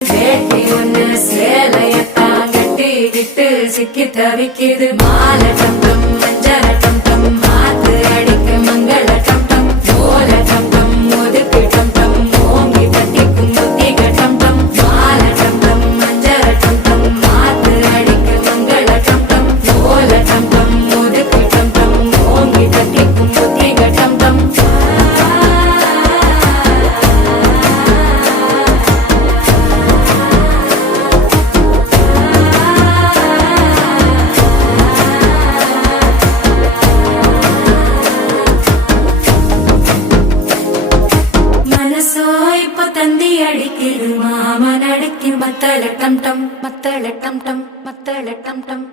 வேட்டி ஒண்ணு சேலையத்தான் கட்டிக்கிட்டு சிக்கி தவிக்குது. மாலை டம் டம் மஞ்சள டம் டம் மாத்து அடிக்க மங்கள டம் டம் ஓல டம் டம் ஒதுக்கு டம் டம் ஓங்கி தட்டிக்கும் புத்திக டம் டம் மாலை டம் டம் மஞ்சள டம் டம் மாத்து அடிக்க மங்கள டம் டம் ஓல டம் டம் ஒதுக்கு டம் டம் ஓங்கி தட்டிக்கும் புத்திக டம் டம். தந்தி அடிக்குது மாமன் அடிக்கு மத்தள டம் டம் மத்தள டம் டம் மத்தள டம் டம்.